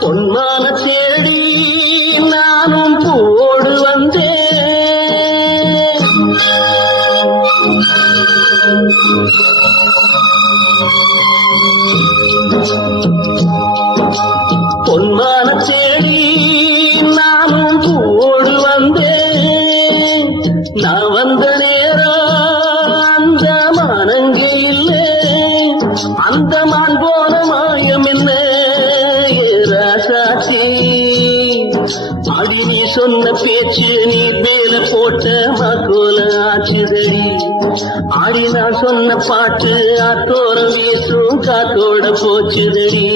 பொன்மான தேடி நானும் பூவோடு வந்தேன். பொன்மான தேடி நானும் பூவோடு வந்தேன். நான் வந்த நேரம் அந்த மானங்கே இல்லை. அந்த மான் போன மாயம் என்ன ராசாச்சி? அடி நீ சொன்ன பேச்சு நீ மேல போட்ட மகோல ஆச்சுதடி. ஆடி நான் சொன்ன பாட்டு ஆத்தோரம் வீசும் காத்தோட போச்சுதடி.